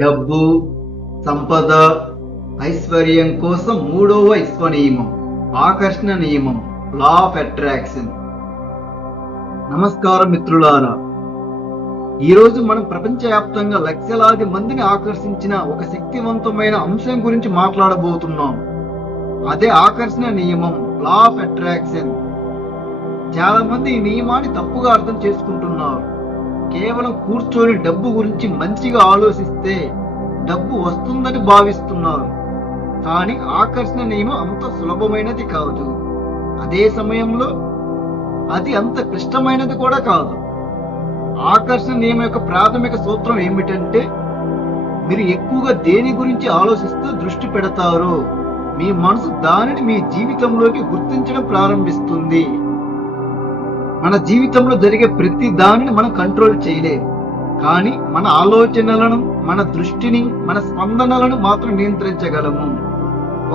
డబ్బు, సంపద, ఐశ్వర్యం కోసం మూడవ విశ్వనియమం, ఆకర్షణ నియమం, లా ఆఫ్ అట్రాక్షన్. నమస్కారం మిత్రులారా. ఈరోజు మనం ప్రపంచవ్యాప్తంగా లక్షలాది మందిని ఆకర్షించిన ఒక శక్తివంతమైన అంశం గురించి మాట్లాడబోతున్నాం. అదే ఆకర్షణ నియమం, లా ఆఫ్ అట్రాక్షన్. చాలా మంది ఈ నియమాన్ని తప్పుగా అర్థం చేసుకుంటున్నారు. కేవలం కూర్చొని డబ్బు గురించి మంచిగా ఆలోచిస్తే డబ్బు వస్తుందని భావిస్తున్నారు. కానీ ఆకర్షణ నియమం అంత సులభమైనది కాదు. అదే సమయంలో అది అంత క్లిష్టమైనది కూడా కాదు. ఆకర్షణ నియమం యొక్క ప్రాథమిక సూత్రం ఏమిటంటే, మీరు ఎక్కువగా దేని గురించి ఆలోచిస్తూ దృష్టి పెడతారో మీ మనసు దానిని మీ జీవితంలోకి గుర్తించడం ప్రారంభిస్తుంది. మన జీవితంలో జరిగే ప్రతి దానిని మనం కంట్రోల్ చేయలేం, కానీ మన ఆలోచనలను, మన దృష్టిని, మన స్పందనలను మాత్రం నియంత్రించగలము.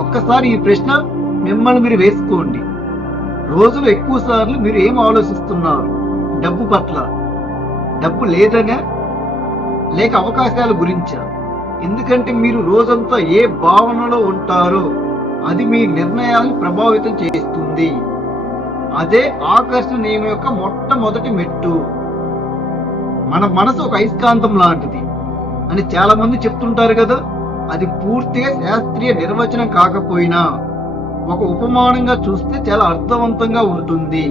ఒక్కసారి ఈ ప్రశ్న మిమ్మల్ని మీరు వేసుకోండి. రోజులో ఎక్కువ సార్లు మీరు ఏం ఆలోచిస్తున్నారు? డబ్బు పట్ల, డబ్బు లేదనే, లేక అవకాశాల గురించా? ఎందుకంటే మీరు రోజంతా ఏ భావనలో ఉంటారో అది మీ నిర్ణయాలను ప్రభావితం చేస్తుంది. అదే ఆకర్షణ నియమం యొక్క మొట్టమొదటి మెట్టు. మన మనసు ఒక అయస్కాంతం లాంటిది అని చాలా మంది చెప్తుంటారు కదా. అది పూర్తిగా శాస్త్రీయ నిర్వచనం కాకపోయినా ఒక ఉపమానంగా చూస్తే చాలా అర్థవంతంగా ఉంటుంది.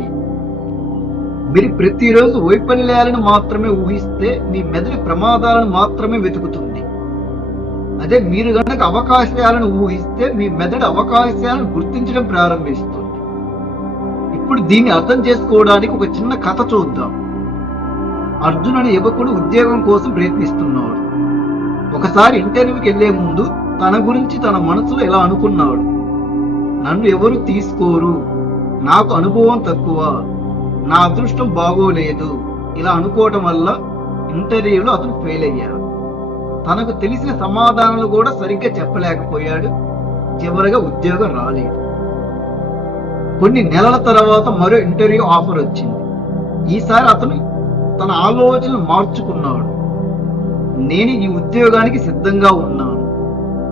మీరు ప్రతిరోజు వైఫల్యాలను మాత్రమే ఊహిస్తే మీ మెదడు ప్రమాదాలను మాత్రమే వెతుకుతుంది. అదే మీరు గనక అవకాశాలను ఊహిస్తే మీ మెదడు అవకాశాలను గుర్తించడం ప్రారంభిస్తుంది. ఇప్పుడు దీన్ని అర్థం చేసుకోవడానికి ఒక చిన్న కథ చూద్దాం. అర్జున్ అనే యువకుడు ఉద్యోగం కోసం ప్రయత్నిస్తున్నాడు. ఒకసారి ఇంటర్వ్యూకి వెళ్లే ముందు తన గురించి తన మనసులో ఇలా అనుకున్నాడు: నన్ను ఎవరు తీసుకోరు, నాకు అనుభవం తక్కువ, నా అదృష్టం బాగోలేదు. ఇలా అనుకోవటం వల్ల ఇంటర్వ్యూలో అతను ఫెయిల్ అయ్యాడు. తనకు తెలిసిన సమాధానాలు కూడా సరిగ్గా చెప్పలేకపోయాడు. చివరగా ఉద్యోగం రాలేదు. కొన్ని నెలల తర్వాత మరో ఇంటర్వ్యూ ఆఫర్ వచ్చింది. ఈసారి అతను తన ఆలోచనలు మార్చుకున్నాడు. నేను ఈ ఉద్యోగానికి సిద్ధంగా ఉన్నాను,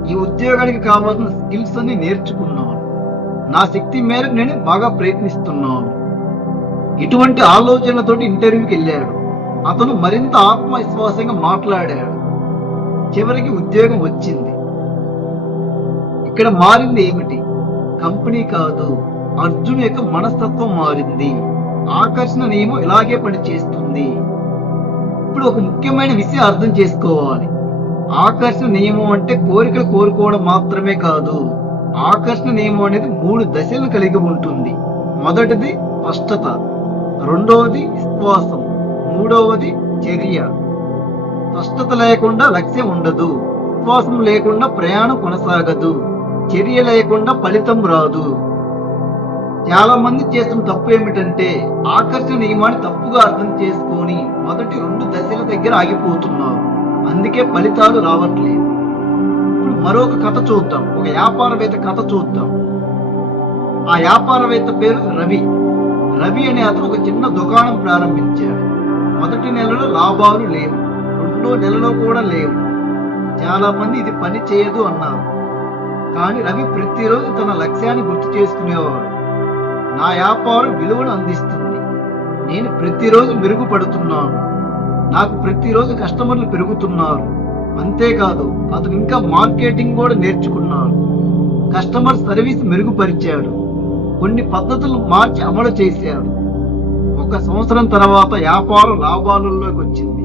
ఈ ఉద్యోగానికి కావాల్సిన స్కిల్స్ అన్ని నేర్చుకున్నాను, నా శక్తి మేరకు నేను బాగా ప్రయత్నిస్తున్నాను. ఇటువంటి ఆలోచనలతోటి ఇంటర్వ్యూకి వెళ్ళాడు. అతను మరింత ఆత్మవిశ్వాసంగా మాట్లాడాడు. చివరికి ఉద్యోగం వచ్చింది. ఇక్కడ మారింది ఏమిటి? కంపెనీ కాదు, అర్జున్ యొక్క మనస్తత్వం మారింది. ఆకర్షణ నియమం ఇలాగే పనిచేస్తుంది. ఇప్పుడు ఒక ముఖ్యమైన విషయం అర్థం చేసుకోవాలి. ఆకర్షణ నియమం అంటే కోరికలు కోరుకోవడం మాత్రమే కాదు. ఆకర్షణ నియమం అనేది 3 దశలను కలిగి ఉంటుంది. మొదటిది స్పష్టత, రెండవది విశ్వాసం, మూడవది చర్య. స్పష్టత లేకుండా లక్ష్యం ఉండదు, విశ్వాసం లేకుండా ప్రయాణం కొనసాగదు, చర్య లేకుండా ఫలితం రాదు. చాలా మంది చేస్తున్న తప్పు ఏమిటంటే ఆకర్షణ నియమాన్ని తప్పుగా అర్థం చేసుకొని మొదటి 2 దశల దగ్గర ఆగిపోతున్నారు. అందుకే ఫలితాలు రావట్లేదు. ఇప్పుడు మరొక కథ చూద్దాం. ఒక వ్యాపారవేత్త కథ చూద్దాం. ఆ వ్యాపారవేత్త పేరు రవి. రవి అనే అతను ఒక చిన్న దుకాణం ప్రారంభించాడు. మొదటి నెలలో లాభాలు లేవు, రెండో నెలలో కూడా లేవు. చాలా మంది ఇది పని చేయదు అన్నారు. కానీ రవి ప్రతిరోజు తన లక్ష్యాన్ని గుర్తు చేసుకునేవాడు. నా వ్యాపారం విలువను అందిస్తుంది, నేను ప్రతిరోజు మెరుగుపడుతున్నాను, నాకు ప్రతిరోజు కస్టమర్లు పెరుగుతున్నారు. అంతేకాదు, అతను ఇంకా మార్కెటింగ్ కూడా నేర్చుకున్నాడు. కస్టమర్ సర్వీస్ మెరుగుపరిచాడు, కొన్ని పద్ధతులు మార్చి అమలు చేశాడు. 1 సంవత్సరం తర్వాత వ్యాపారం లాభాలలోకి వచ్చింది.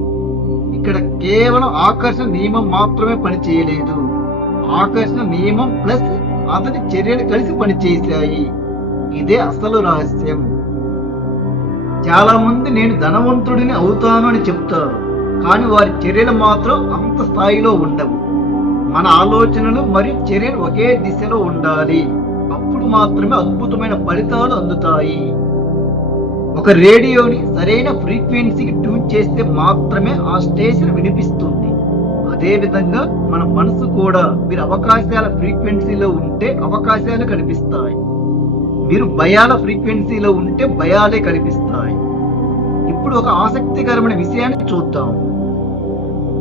ఇక్కడ కేవలం ఆకర్షణ నియమం మాత్రమే పని చేయలేదు, ఆకర్షణ నియమం ప్లస్ అతని చర్యలు కలిసి పనిచేశాయి. ఇదే అసలు రహస్యం. చాలా మంది నేను ధనవంతుడిని అవుతాను అని చెప్తారు, కానీ వారి చర్యలు మాత్రం అంత స్థాయిలో ఉండవు. మన ఆలోచనలు మరియు చర్యలు ఒకే దిశలో ఉండాలి. అప్పుడు మాత్రమే అద్భుతమైన ఫలితాలు అందుతాయి. ఒక రేడియోని సరైన ఫ్రీక్వెన్సీకి ట్యూన్ చేస్తే మాత్రమే ఆ స్టేషన్ వినిపిస్తుంది. అదే విధంగా మన మనసు కూడా, మీరు అవకాశాల ఫ్రీక్వెన్సీలో ఉంటే అవకాశాలు కనిపిస్తాయి, మీరు భయాల ఫ్రీక్వెన్సీలో ఉంటే భయాలే కనిపిస్తాయి. ఇప్పుడు ఒక ఆసక్తికరమైన విషయాన్ని చూద్దాం.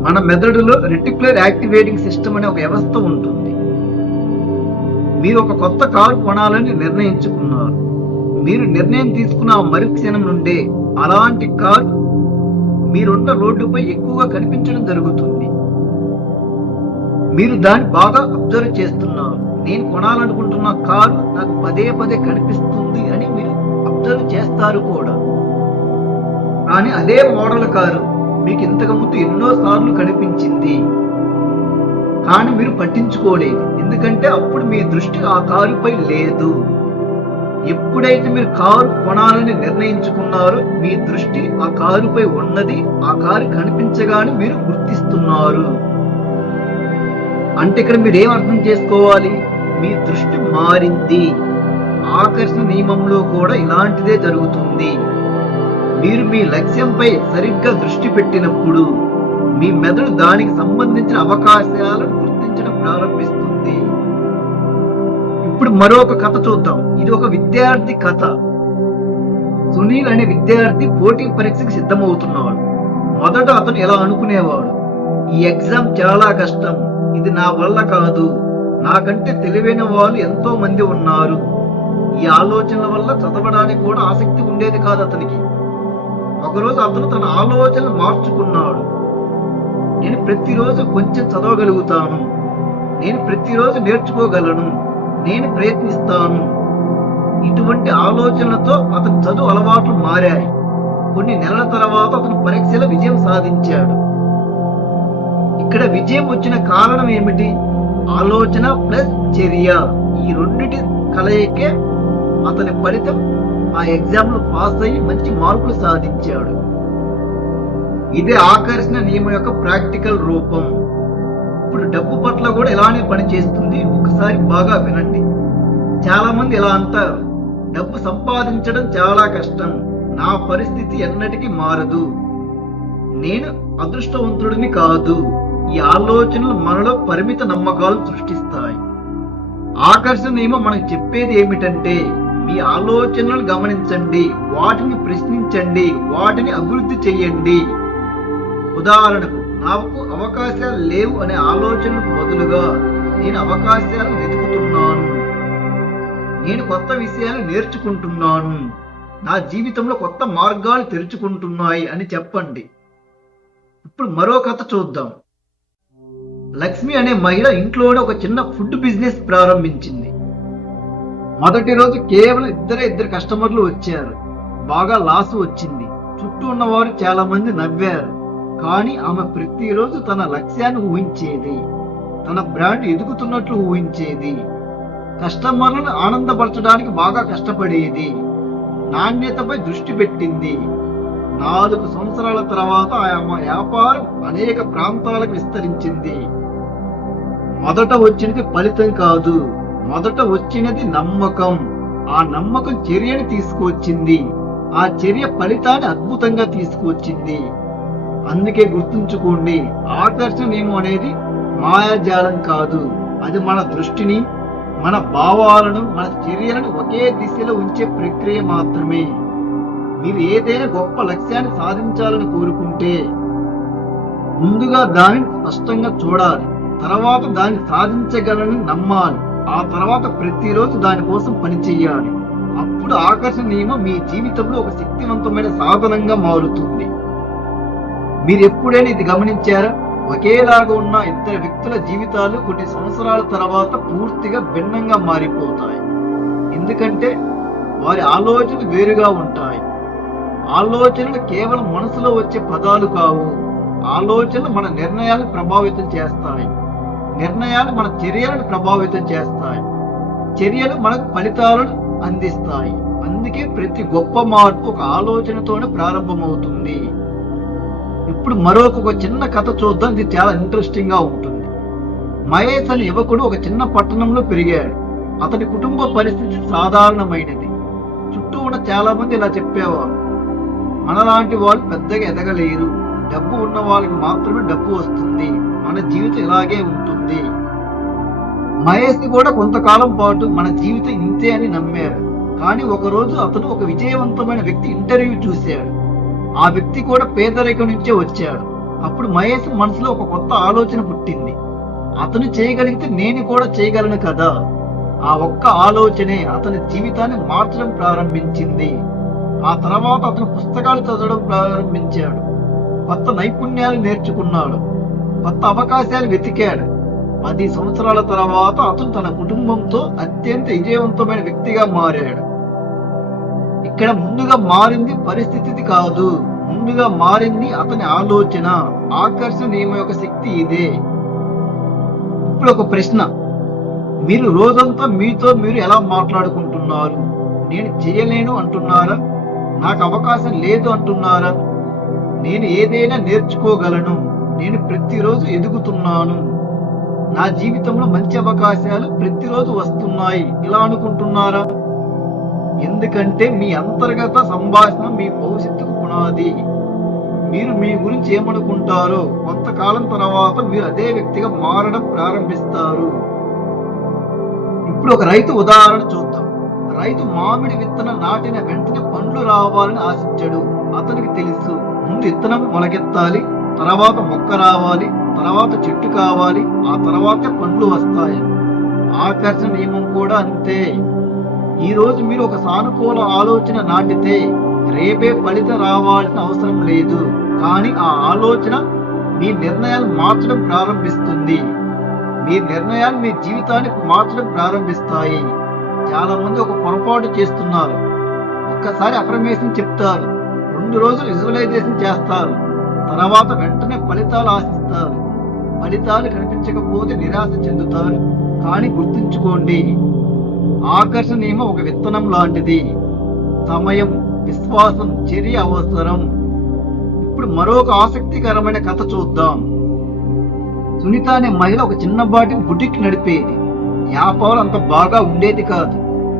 మన మెదడులో రెటిక్యులర్ యాక్టివేటింగ్ సిస్టమ్ అనే ఒక వ్యవస్థ ఉంటుంది. మీరు ఒక కొత్త కారు కొనాలని నిర్ణయించుకున్నారు. మీరు నిర్ణయం తీసుకున్న మరుక్షణం నుండే అలాంటి కారు మీరున్న రోడ్డుపై ఎక్కువగా కనిపించడం జరుగుతుంది. మీరు దాన్ని బాగా అబ్జర్వ్ చేస్తున్నారు. నేను కొనాలనుకుంటున్న కారు నాకు పదే పదే కనిపిస్తుంది అని మీరు అబ్జర్వ్ చేస్తారు కూడా. కానీ అదే మోడల్ కారు మీకు ఇంతకుముందు ఎన్నో సార్లు కనిపించింది, కానీ మీరు పట్టించుకోలేదు. ఎందుకంటే అప్పుడు మీ దృష్టి ఆ కారుపై లేదు. ఎప్పుడైతే మీరు కారు కొనాలని నిర్ణయించుకున్నారో మీ దృష్టి ఆ కారుపై ఉన్నది, ఆ కారు కనిపించగానే మీరు గుర్తిస్తున్నారు. అంటే ఇక్కడ మీరు ఏం అర్థం చేసుకోవాలి? మీ దృష్టి మారింది. ఆకర్షణ నియమంలో కూడా ఇలాంటిదే జరుగుతుంది. మీరు మీ లక్ష్యంపై సరిగ్గా దృష్టి పెట్టినప్పుడు మీ మెదడు దానికి సంబంధించిన అవకాశాలను గుర్తించడం ప్రారంభిస్తుంది. ఇప్పుడు మరొక కథ చూద్దాం. ఇది ఒక విద్యార్థి కథ. సునీల్ అనే విద్యార్థి పోటీ పరీక్షకు సిద్ధమవుతున్నాడు. మొదట అతను ఎలా అనుకునేవాడు, ఈ ఎగ్జామ్ చాలా కష్టం, ఇది నా వల్ల కాదు, నాకంటే తెలివైన వాళ్ళు ఎంతో మంది ఉన్నారు. ఈ ఆలోచనల వల్ల చదవడానికి కూడా ఆసక్తి ఉండేది కాదు అతనికి. ఒకరోజు అతను తన ఆలోచనలు మార్చుకున్నాడు. నేను ప్రతిరోజు కొంచెం చదవగలుగుతాను, నేను ప్రతిరోజు నేర్చుకోగలను, నేను ప్రయత్నిస్తాను. ఇటువంటి ఆలోచనలతో అతని చదువు అలవాట్లు మారాయి. కొన్ని నెలల తర్వాత అతను పరీక్షలో విజయం సాధించాడు. ఇక్కడ విజయం వచ్చిన కారణం ఏమిటి? ఆలోచన ప్లస్ చర్య, ఈ రెండిటి కలయికే అతని ఫలితం. ఆ ఎగ్జామ్ లో పాస్ అయ్యి మంచి మార్కులు సాధించాడు. ఇదే ఆకర్షణ నియమం యొక్క ప్రాక్టికల్ రూపం. ఇప్పుడు డబ్బు పట్ల కూడా ఇలానే పనిచేస్తుంది. ఒకసారి బాగా వినండి. చాలా మంది ఇలా అంటారు, డబ్బు సంపాదించడం చాలా కష్టం, నా పరిస్థితి ఎన్నటికీ మారదు, నేను అదృష్టవంతుడిని కాదు. ఈ ఆలోచనలు మనలో పరిమిత నమ్మకాలు సృష్టిస్తాయి. ఆకర్షణ నియమం మనకు చెప్పేది ఏమిటంటే, మీ ఆలోచనలు గమనించండి, వాటిని ప్రశ్నించండి, వాటిని అభివృద్ధి చేయండి. ఉదాహరణకు, నాకు అవకాశాలు లేవు అనే ఆలోచనకు బదులుగా నేను అవకాశాలను వెతుకుతున్నాను, నేను కొత్త విషయాలు నేర్చుకుంటున్నాను, నా జీవితంలో కొత్త మార్గాలు తెరుచుకుంటున్నాయి అని చెప్పండి. ఇప్పుడు మరో కథ చూద్దాం. లక్ష్మి అనే మహిళ ఇంట్లోనే ఒక చిన్న ఫుడ్ బిజినెస్ ప్రారంభించింది. మొదటి రోజు కేవలం ఇద్దరు కస్టమర్లు వచ్చారు. బాగా లాస్ వచ్చింది. చుట్టూ ఉన్నవారు చాలా మంది నవ్వారు. కానీ ఆమె ప్రతిరోజు తన లక్ష్యాన్ని ఊహించేది, తన బ్రాండ్ ఎదుగుతున్నట్లు ఊహించేది, కస్టమర్లను ఆనందపరచడానికి బాగా కష్టపడేది, నాణ్యతపై దృష్టి పెట్టింది. 4 సంవత్సరాల తర్వాత ఆమె వ్యాపారం అనేక ప్రాంతాలకు విస్తరించింది. మొదట వచ్చినది ఫలితం కాదు, మొదట వచ్చినది నమ్మకం. ఆ నమ్మకం చర్యని తీసుకువచ్చింది, ఆ చర్య ఫలితాన్ని అద్భుతంగా తీసుకువచ్చింది. అందుకే గుర్తుంచుకోండి, ఆకర్షణ నియమం అనేది మాయాజాలం కాదు. అది మన దృష్టిని, మన భావాలను, మన చర్యలను ఒకే దిశలో ఉంచే ప్రక్రియ మాత్రమే. మీరు ఏదైనా గొప్ప లక్ష్యాన్ని సాధించాలని కోరుకుంటే ముందుగా దానిని స్పష్టంగా చూడాలి, తర్వాత దాన్ని సాధించగలని నమ్మాలి, ఆ తర్వాత ప్రతిరోజు దానికోసం పనిచేయాలి. అప్పుడు ఆకర్షణ నియమం మీ జీవితంలో ఒక శక్తివంతమైన సాధనంగా మారుతుంది. మీరు ఎప్పుడైనా ఇది గమనించారా? ఒకేలాగా ఉన్న ఇద్దరు వ్యక్తుల జీవితాలు కొన్ని సంవత్సరాల తర్వాత పూర్తిగా భిన్నంగా మారిపోతాయి. ఎందుకంటే వారి ఆలోచనలు వేరుగా ఉంటాయి. ఆలోచనలు కేవలం మనసులో వచ్చే పదాలు కావు. ఆలోచనలు మన నిర్ణయాలను ప్రభావితం చేస్తాయి, నిర్ణయాలు మన చర్యలను ప్రభావితం చేస్తాయి, చర్యలు మనకు ఫలితాలను అందిస్తాయి. అందుకే ప్రతి గొప్ప మార్పు ఒక ఆలోచనతోనే ప్రారంభమవుతుంది. ఇప్పుడు మరొక చిన్న కథ చూద్దాం. ఇది చాలా ఇంట్రెస్టింగ్ గా ఉంటుంది. మహేష్ అనే యువకుడు ఒక చిన్న పట్టణంలో పెరిగాడు. అతని కుటుంబ పరిస్థితి సాధారణమైనది. చుట్టూ ఉన్న చాలా మంది ఇలా చెప్పేవారు, మనలాంటి వాళ్ళు పెద్దగా ఎదగలేరు, డబ్బు ఉన్న వాళ్ళకి మాత్రమే డబ్బు వస్తుంది, మన జీవితం ఇలాగే ఉంటుంది. మహేష్ కూడా కొంతకాలం పాటు మన జీవితం ఇంతే అని నమ్మాడు. కానీ ఒకరోజు అతను ఒక విజయవంతమైన వ్యక్తి ఇంటర్వ్యూ చూశాడు. ఆ వ్యక్తి కూడా పేదరికం నుంచే వచ్చాడు. అప్పుడు మహేష్ మనసులో ఒక కొత్త ఆలోచన పుట్టింది. అతను చేయగలిగితే నేను కూడా చేయగలను కదా. ఆ ఒక్క ఆలోచనే అతని జీవితాన్ని మార్చడం ప్రారంభించింది. ఆ తర్వాత అతను పుస్తకాలు చదవడం ప్రారంభించాడు. కొత్త నైపుణ్యాలు నేర్చుకున్నాడు. కొత్త అవకాశాలు వెతికాడు. 10 సంవత్సరాల తర్వాత అతను తన కుటుంబంతో అత్యంత విజయవంతమైన వ్యక్తిగా మారాడు. ఇక్కడ ముందుగా మారింది పరిస్థితి కాదు, ముందుగా మారింది అతని ఆలోచన. ఆకర్షణ నియమం యొక్క శక్తి ఇదే. ఇప్పుడు ఒక ప్రశ్న, మీరు రోజంతా మీతో మీరు ఎలా మాట్లాడుకుంటున్నారు? నేను చేయలేను అంటున్నారా? నాకు అవకాశం లేదు అంటున్నారా? నేను ఏదైనా నేర్చుకోగలను, నేను ప్రతిరోజు ఎదుగుతున్నాను, నా జీవితంలో మంచి అవకాశాలు ప్రతిరోజు వస్తున్నాయి, ఇలా అనుకుంటున్నారా? ఎందుకంటే మీ అంతర్గత సంభాషణ మీ భవిష్యత్తుకు పునాది. మీరు మీ గురించి ఏమనుకుంటారో కొంతకాలం తర్వాత మీరు అదే వ్యక్తిగా మారడం ప్రారంభిస్తారు. ఇప్పుడు ఒక రైతు ఉదాహరణ చూద్దాం. రైతు మామిడి విత్తనం నాటిన వెంటనే పండ్లు రావాలని ఆశించడు. అతనికి తెలుసు, ముందు విత్తనం మొలకెత్తాలి, తర్వాత మొక్క రావాలి, తర్వాత చెట్టు కావాలి, ఆ తర్వాతే పండ్లు వస్తాయి. ఆకర్షణ నియమం కూడా అంతే. ఈ రోజు మీరు ఒక సానుకూల ఆలోచన నాటితే రేపే ఫలితం రావాల్సిన అవసరం లేదు. కానీ ఆ ఆలోచన మీ నిర్ణయాలు మార్చడం ప్రారంభిస్తుంది. మీ నిర్ణయాలు మీ జీవితాన్ని మార్చడం ప్రారంభిస్తాయి. చాలా మంది ఒక పొరపాటు చేస్తున్నారు. ఒక్కసారి అఫర్మేషన్ చెప్తారు, 2 రోజులు విజువలైజేషన్ చేస్తారు, తర్వాత వెంటనే ఫలితాలు ఆశిస్తారు. ఫలితాలు కనిపించకపోతే నిరాశ చెందుతారు. కానీ గుర్తుంచుకోండి, ఆకర్షణ నియమం ఒక విత్తనం లాంటిది. సమయం, విశ్వాసం, చర్య అవసరం. ఇప్పుడు మరొక ఆసక్తికరమైన కథ చూద్దాం. సునీత అనే మహిళ ఒక చిన్నపాటి బుటిక్ నడిపేది. వ్యాపారం అంత బాగా ఉండేది కాదు.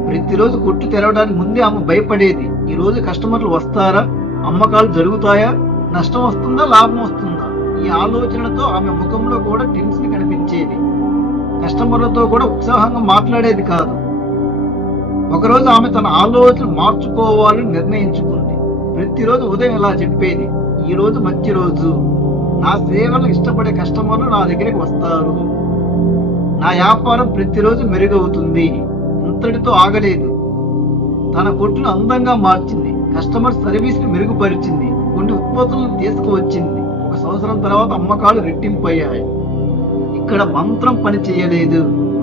ప్రతిరోజు కొట్టు తెరవడానికి ముందే ఆమె భయపడేది. ఈ రోజు కస్టమర్లు వస్తారా, అమ్మకాలు జరుగుతాయా, నష్టం వస్తుందా, లాభం వస్తుందా? ఈ ఆలోచనలతో ఆమె ముఖంలో కూడా టెన్షన్ కనిపించేది. కస్టమర్లతో కూడా ఉత్సాహంగా మాట్లాడేది కాదు. ఒకరోజు ఆమె తన ఆలోచన మార్చుకోవాలని నిర్ణయించుకుంది. ప్రతిరోజు ఉదయం ఇలా చెప్పేది, ఈ రోజు మంచి రోజు, నా సేవలు ఇష్టపడే కస్టమర్లు నా దగ్గరికి వస్తారు, నా వ్యాపారం ప్రతిరోజు మెరుగవుతుంది. ఇంతటితో ఆగలేదు. తన కొట్టును అందంగా మార్చింది, కస్టమర్ సర్వీస్ ని మెరుగుపరిచింది, కొన్ని ఉత్పత్తులను తీసుకువచ్చింది. 1 సంవత్సరం తర్వాత అమ్మకాలు రెట్టింపయ్యాయి. ఇక్కడ మంత్రం పని చేయలేదు,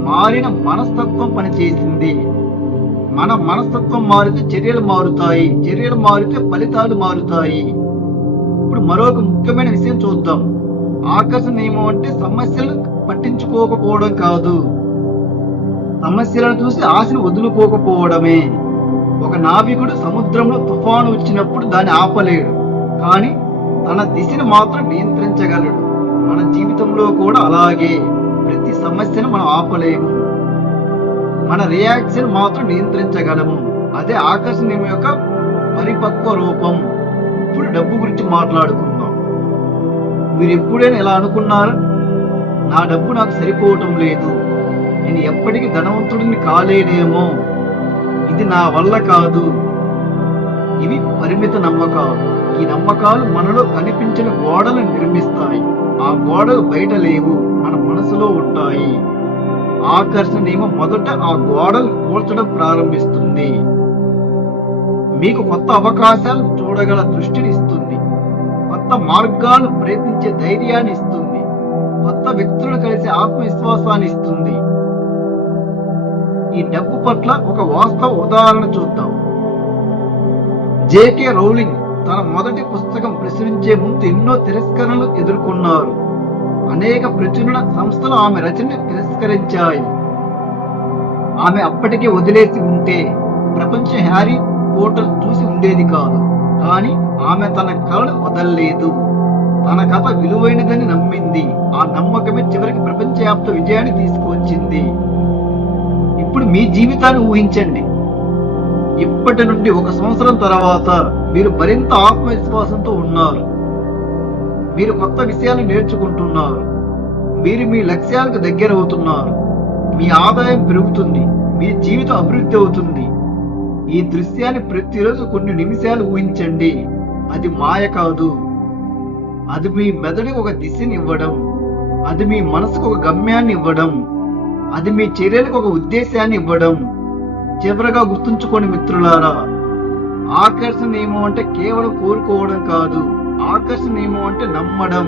మారిన మనస్తత్వం పనిచేసింది. మన మనస్తత్వం మారితే చర్యలు మారుతాయి, చర్యలు మారితే ఫలితాలు మారుతాయి. ఇప్పుడు మరొక ముఖ్యమైన విషయం చూద్దాం. ఆకర్షణ నియమం అంటే సమస్యలు పట్టించుకోకపోవడం కాదు, సమస్యలను చూసి ఆశను వదులుకోకపోవడమే. ఒక నావికుడు సముద్రంలో తుఫాను వచ్చినప్పుడు దాన్ని ఆపలేడు, కానీ తన దిశను మాత్రం నియంత్రించగలడు. మన జీవితంలో కూడా అలాగే. ప్రతి సమస్యను మనం ఆపలేము, మన రియాక్షన్ మాత్రం నియంత్రించగలము. అదే ఆకర్షణ నియమం యొక్క పరిపక్వ రూపం. ఇప్పుడు డబ్బు గురించి మాట్లాడుకుందాం. మీరు ఎప్పుడైనా ఇలా అనుకున్నారా, నా డబ్బు నాకు సరిపోవటం లేదు, నేను ఎప్పటికీ ధనవంతుడిని కాలేనేమో, ఇది నా వల్ల కాదు? ఇవి పరిమిత నమ్మకాలు. ఈ నమ్మకాలు మనలో కనిపించిన గోడలు నిర్మిస్తాయి. ఆ గోడలు బయట లేవు, మన మనసులో ఉంటాయి. ఆకర్షణ నియమం మొదట ఆ గోడలు కూల్చడం ప్రారంభిస్తుంది. మీకు కొత్త అవకాశాలు చూడగల దృష్టిని ఇస్తుంది, కొత్త మార్గాలు ప్రయత్నించే ధైర్యాన్ని ఇస్తుంది, కొత్త వ్యక్తులను కలిసే ఆత్మవిశ్వాసాన్ని ఇస్తుంది. ఈ డబ్బు పట్ల ఒక వాస్తవ ఉదాహరణ చూద్దాం. జేకే రౌలింగ్ తన మొదటి పుస్తకం ప్రచురించే ముందు ఎన్నో తిరస్కరణలు ఎదుర్కొన్నారు. అనేక ప్రచురణ సంస్థలు ఆమె రచనని తిరస్కరించాయి. ఆమె అప్పటికే వదిలేసి ఉంటే ప్రపంచం హ్యారీ పోటర్ చూసి ఉండేది కాదు. కానీ ఆమె తన కళను వదల్లేదు. తన కథ విలువైనదని నమ్మింది. ఆ నమ్మకమే చివరికి ప్రపంచవ్యాప్త విజయాన్ని తీసుకువచ్చింది. ఇప్పుడు మీ జీవితాన్ని ఊహించండి. ఇప్పటి నుండి 1 సంవత్సరం తర్వాత మీరు మరింత ఆత్మవిశ్వాసంతో ఉన్నారు. మీరు కొత్త విషయాలు నేర్చుకుంటున్నారు. మీరు మీ లక్ష్యాలకు దగ్గర అవుతున్నారు. మీ ఆదాయం పెరుగుతుంది. మీ జీవితం అభివృద్ధి అవుతుంది. ఈ దృశ్యాన్ని ప్రతిరోజు కొన్ని నిమిషాలు ఊహించండి. అది మాయ కాదు. అది మీ మెదడుకి ఒక దిశని ఇవ్వడం, అది మీ మనసుకు ఒక గమ్యాన్ని ఇవ్వడం, అది మీ చర్యలకు ఒక ఉద్దేశాన్ని ఇవ్వడం. చివరగా గుర్తుంచుకోండి మిత్రులారా, ఆకర్షణ నియమం అంటే కేవలం కోరుకోవడం కాదు. ఆకర్షణ నియమం అంటే నమ్మడం.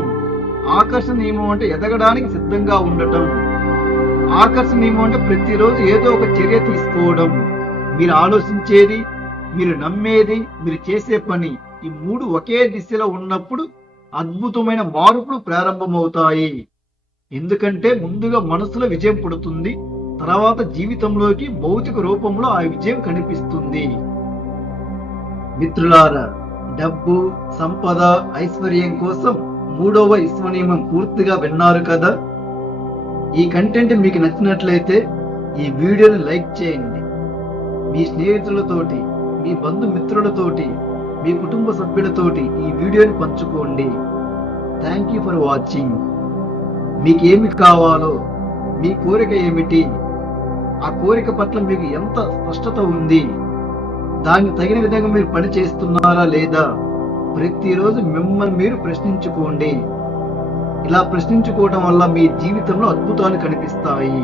ఆకర్షణ నియమం అంటే ఎదగడానికి సిద్ధంగా ఉండటం. ఆకర్షణ నియమం అంటే ప్రతిరోజు ఏదో ఒక చర్య తీసుకోవడం. మీరు ఆలోచించేది, మీరు నమ్మేది, మీరు చేసే పని, ఈ మూడు ఒకే దిశలో ఉన్నప్పుడు అద్భుతమైన మార్పులు ప్రారంభమవుతాయి. ఎందుకంటే ముందుగా మనసులో విజయం పుడుతుంది, తర్వాత జీవితంలోకి భౌతిక రూపంలో ఆ విజయం కనిపిస్తుంది. మిత్రులారా, డబ్బు, సంపద, ఐశ్వర్యం కోసం మూడవ విశ్వ నియమం పూర్తిగా విన్నారు కదా. ఈ కంటెంట్ మీకు నచ్చినట్లయితే ఈ వీడియోని లైక్ చేయండి. మీ స్నేహితులతోటి, మీ బంధుమిత్రులతోటి, మీ కుటుంబ సభ్యులతోటి ఈ వీడియోని పంచుకోండి. Thank you for watching. మీకేమి కావాలో, మీ కోరిక ఏమిటి, ఆ కోరిక పట్ల మీకు ఎంత స్పష్టత ఉంది, దానికి తగిన విధంగా మీరు పని చేస్తున్నారా లేదా, ప్రతిరోజు మిమ్మల్ని మీరు ప్రశ్నించుకోండి. ఇలా ప్రశ్నించుకోవడం వల్ల మీ జీవితంలో అద్భుతాలు కనిపిస్తాయి.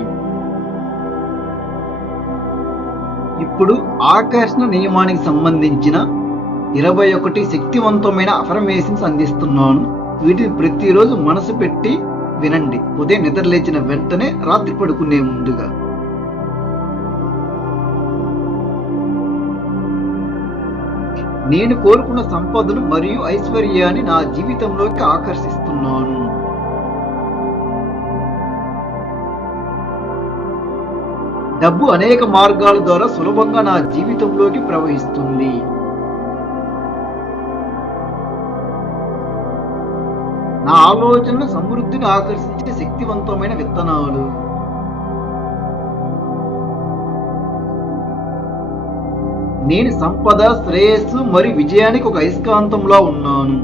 ఇప్పుడు ఆకర్షణ నియమానికి సంబంధించిన 21 శక్తివంతమైన అఫర్మేషన్స్ అందిస్తున్నాను. వీటిని ప్రతిరోజు మనసు పెట్టి వినండి, ఉదయం నిద్ర లేచిన వెంటనే, రాత్రి పడుకునే ముందుగా. నేను కోరుకున్న సంపదను మరియు ఐశ్వర్యాన్ని నా జీవితంలోకి ఆకర్షిస్తున్నాను. డబ్బు అనేక మార్గాల ద్వారా సులభంగా నా జీవితంలోకి ప్రవహిస్తుంది. నా ఆలోచనలు సమృద్ధిని ఆకర్షించే శక్తివంతమైన విత్తనాలు. నేను సంపద, శ్రేయస్సు మరియు విజయానికి ఒక అయస్కాంతంలా ఉన్నాను.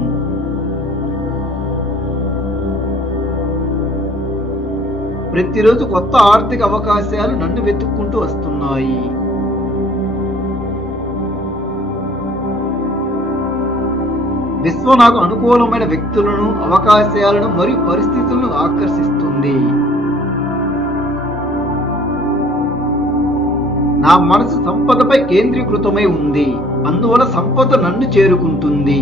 ప్రతిరోజు కొత్త ఆర్థిక అవకాశాలు నన్ను వెతుక్కుంటూ వస్తున్నాయి. విశ్వం నాకు అనుకూలమైన వ్యక్తులను, అవకాశాలను మరియు పరిస్థితులను ఆకర్షిస్తుంది. నా మనసు సంపదపై కేంద్రీకృతమై ఉంది, అందువల్ల సంపద నన్ను చేరుకుంటుంది.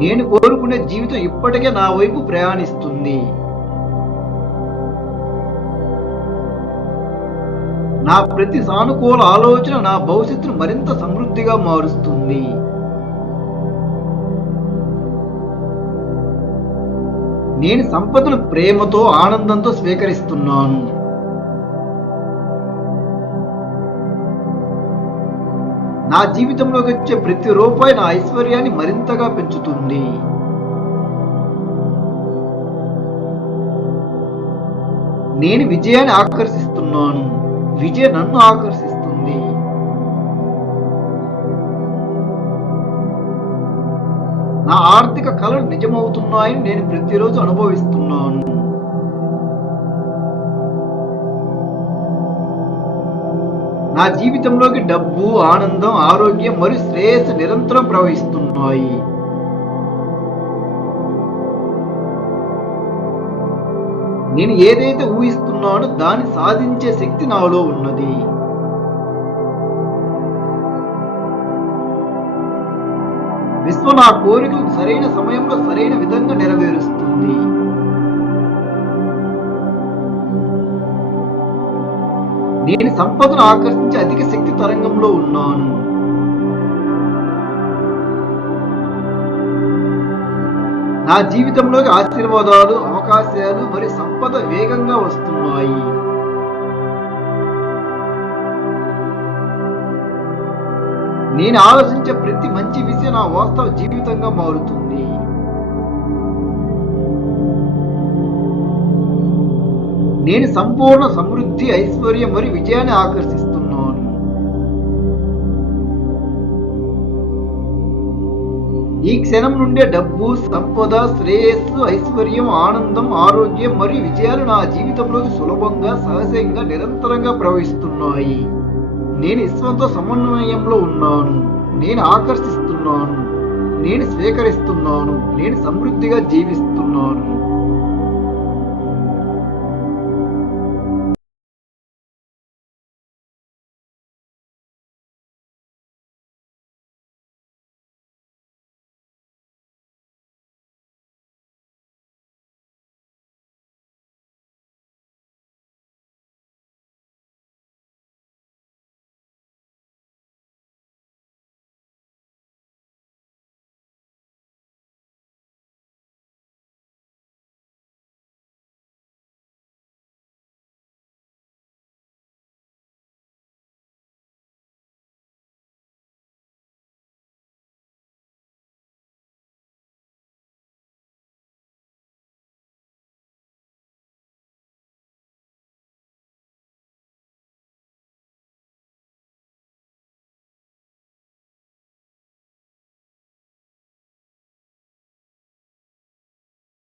నేను కోరుకునే జీవితం ఇప్పటికే నా వైపు ప్రయాణిస్తుంది. నా ప్రతి సానుకూల ఆలోచన నా భవిష్యత్తును మరింత సమృద్ధిగా మారుస్తుంది. నేను సంపదను ప్రేమతో, ఆనందంతో స్వీకరిస్తున్నాను. నా జీవితంలోకి వచ్చే ప్రతి రూపాయి నా ఐశ్వర్యాన్ని మరింతగా పెంచుతుంది. నేను విజయాన్ని ఆకర్షిస్తున్నాను, విజయం నన్ను ఆకర్షిస్తుంది. నా ఆర్థిక కళలు నిజమవుతున్నాయని నేను ప్రతిరోజు అనుభవిస్తున్నాను. నా జీవితంలోకి డబ్బు, ఆనందం, ఆరోగ్యం మరియు శ్రేయస్సు నిరంతరం ప్రవహిస్తున్నాయి. నేను ఏదైతే ఊహిస్తున్నానో దాన్ని సాధించే శక్తి నాలో ఉన్నది. విశ్వం నా కోరికలు సరైన సమయంలో సరైన విధంగా నెరవేరుస్తుంది. నేను సంపదను ఆకర్షించే అధిక శక్తి తరంగంలో ఉన్నాను. నా జీవితంలోకి ఆశీర్వాదాలు, అవకాశాలు మరియు సంపద వేగంగా వస్తున్నాయి. నేను ఆలోచించే ప్రతి మంచి విషయం నా వాస్తవ జీవితంగా మారుతుంది. నేను సంపూర్ణ సమృద్ధి, ఐశ్వర్యం మరియు విజయాన్ని ఆకర్షిస్తున్నాను. ఈ క్షణం నుండే డబ్బు, సంపద, శ్రేయస్సు, ఐశ్వర్యం, ఆనందం, ఆరోగ్యం మరియు విజయాలు నా జీవితంలోకి సులభంగా, సహజంగా, నిరంతరంగా ప్రవహిస్తున్నాయి. నేను విశ్వంతో సమన్వయంలో ఉన్నాను నేను ఆకర్షిస్తున్నాను, నేను స్వీకరిస్తున్నాను, నేను సమృద్ధిగా జీవిస్తున్నాను.